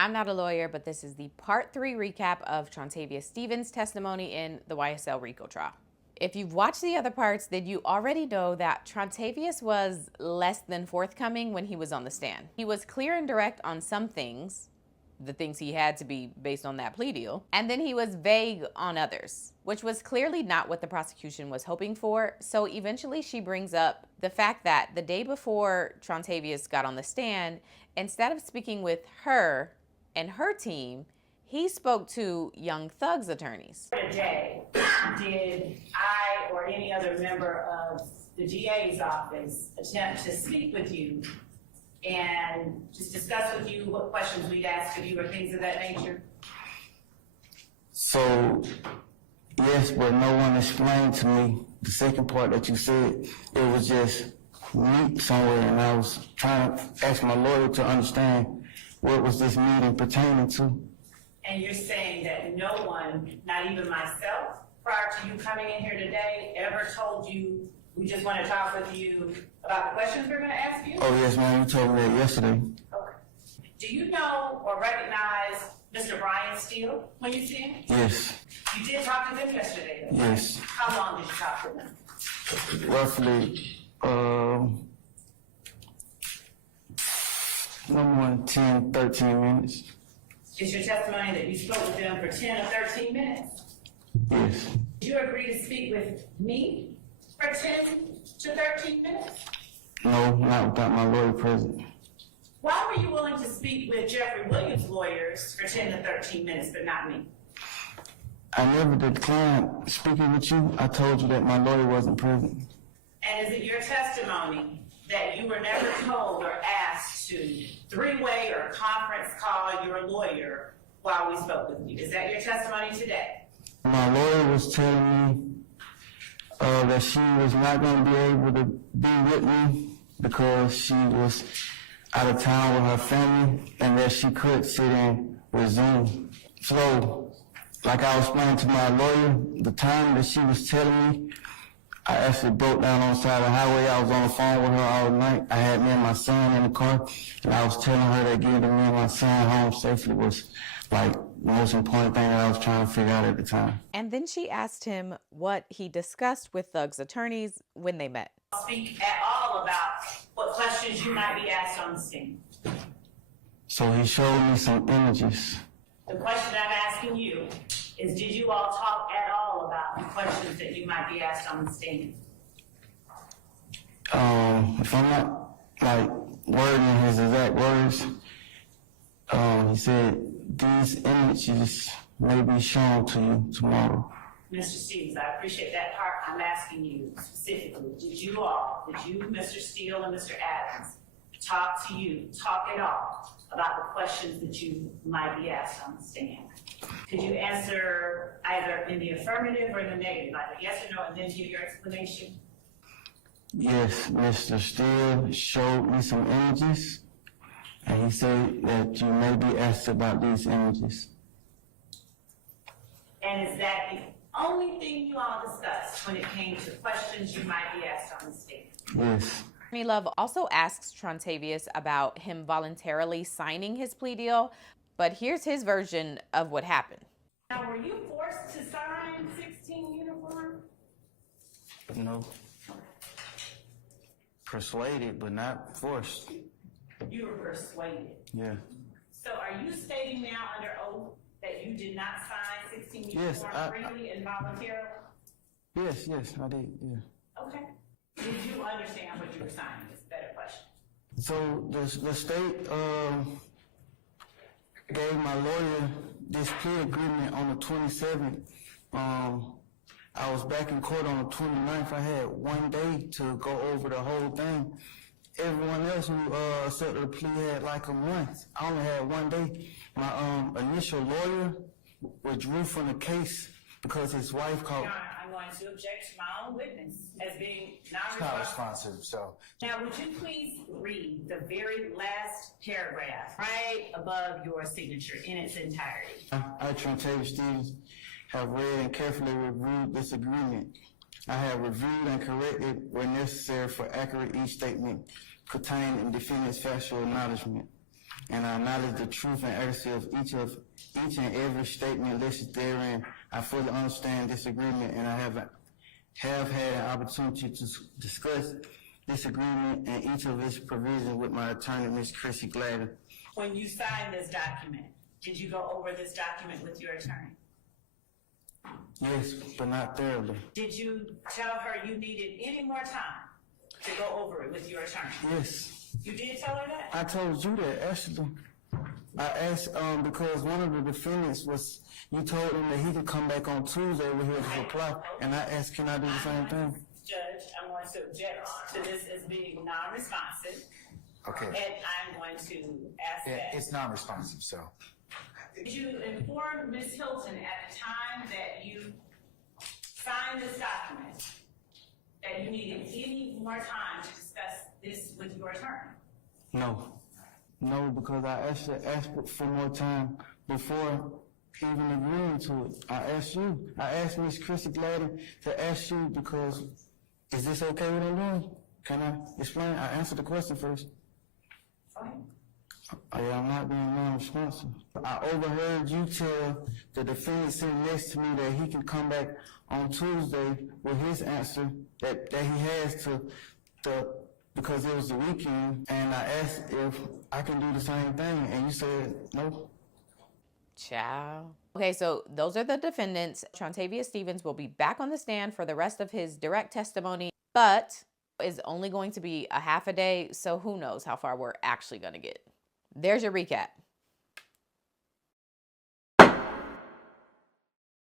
I'm not a lawyer, but this is the Part 3 recap of Trontavious Stevens' testimony in the YSL Rico trial. If you've watched the other parts, then you already know that Trontavious was less than forthcoming when he was on the stand. He was clear and direct on some things, the things he had to be based on that plea deal, and then he was vague on others, which was clearly not what the prosecution was hoping for. So eventually she brings up the fact that the day before Trontavious got on the stand, instead of speaking with her and her team, he spoke to Young Thug's attorneys. Today, did I or any other member of the DA's office attempt to speak with you and just discuss with you what questions we'd ask of you or things of that nature? So, yes, but no one explained to me the second part that you said. It was just meet somewhere, and I was trying to ask my lawyer to understand what was this meeting pertaining to. And you're saying that no one, not even myself, prior to you coming in here today, ever told you, we just want to talk with you about the questions we're going to ask you? Oh, yes, ma'am, you told me that yesterday. Okay. Do you know or recognize Mr. Brian Steele when you see him? Yes. You did talk to him yesterday, though? Yes. How long did you talk to him? Roughly, no more than 10, 13 minutes. Is your testimony that you spoke with them for 10 or 13 minutes? Yes. Did you agree to speak with me for 10 to 13 minutes? No, not without my lawyer present. Why were you willing to speak with Jeffrey Williams' lawyers for 10 to 13 minutes, but not me? I never declined speaking with you. I told you that my lawyer wasn't present. And is it your testimony that you were never told or asked to three-way or conference call your lawyer while we spoke with you? Is that your testimony today? My lawyer was telling me that she was not going to be able to be with me because she was out of town with her family, and that she could sit in with Zoom. So, like I was explaining to my lawyer, the time that she was telling me, I actually broke down on the side of the highway. I was on the phone with her all night. I had me and my son in the car, and I was telling her that getting me and my son home safely was like the most important thing that I was trying to figure out at the time. And then she asked him what he discussed with Thug's attorneys when they met. Speak at all about what questions you might be asked on the stand. So he showed me some images. The question I'm asking you is, did you all talk at all about the questions that you might be asked on the stand? If I'm not like wording his exact words, he said, these images may be shown to you tomorrow. Mr. Stevens, I appreciate that part. I'm asking you specifically, did you, Mr. Steele and Mr. Adams, talk at all about the questions that you might be asked on the stand? Could you answer either in the affirmative or in the negative, either yes or no, and then give your explanation? Yes, Mr. Steele showed me some images, and he said that you may be asked about these images. And is that the only thing you all discussed when it came to questions you might be asked on the stand? Yes. Attorney Love also asks Trontavious about him voluntarily signing his plea deal, but here's his version of what happened. Now, were you forced to sign 16 uniform? No. Persuaded, but not forced. You were persuaded. Yeah. So are you stating now under oath that you did not sign 16 Yes, uniform freely and voluntarily? Yes, I did, yeah. Okay. Did you understand what you were signing? Is a better question. So the state gave my lawyer this plea agreement on the 27th. I was back in court on the 29th. I had 1 day to go over the whole thing. Everyone else who accepted the plea had like a month. I only had 1 day. My initial lawyer withdrew from the case because his wife called. Your Honor, I'm going to object to my own witness as being non-responsive. Not responsive, so. Now, would you please read the very last paragraph right above your signature in its entirety? I, Trontavious Stevens, have read and carefully reviewed this agreement. I have reviewed and corrected where necessary for accurate each statement contained in defendant's factual acknowledgement. and I acknowledge the truth and accuracy of each and every statement listed therein. I fully understand this agreement, and I have had an opportunity to discuss this agreement and each of its provisions with my attorney, Ms. Chrissy Gladden. When you signed this document, did you go over this document with your attorney? Yes, but not thoroughly. Did you tell her you needed any more time to go over it with your attorney? Yes. You did tell her that? I told you that, actually. I asked, because one of the defendants was, you told him that he could come back on Tuesday with his reply, and I asked, can I do the same thing? Judge, I'm going to object to this as being non-responsive. Okay. And I'm going to ask that. It's non-responsive, so. Did you inform Ms. Hilton at the time that you signed this document that you needed any more time to discuss this with your attorney? No. No, because I actually asked for more time before even agreeing to it. I asked you. I asked Ms. Chrissy Gladden to ask you because, is this okay with them? Can I explain? I answered the question first. Fine. I'm not being non-responsive. I overheard you tell the defendant sitting next to me that he can come back on Tuesday with his answer that he has to because it was the weekend, and I asked if I can do the same thing, and you said no. Ciao. Okay, so those are the defendants. Trontavia Stevens will be back on the stand for the rest of his direct testimony, but is only going to be a half a day, so who knows how far we're actually going to get. There's your recap.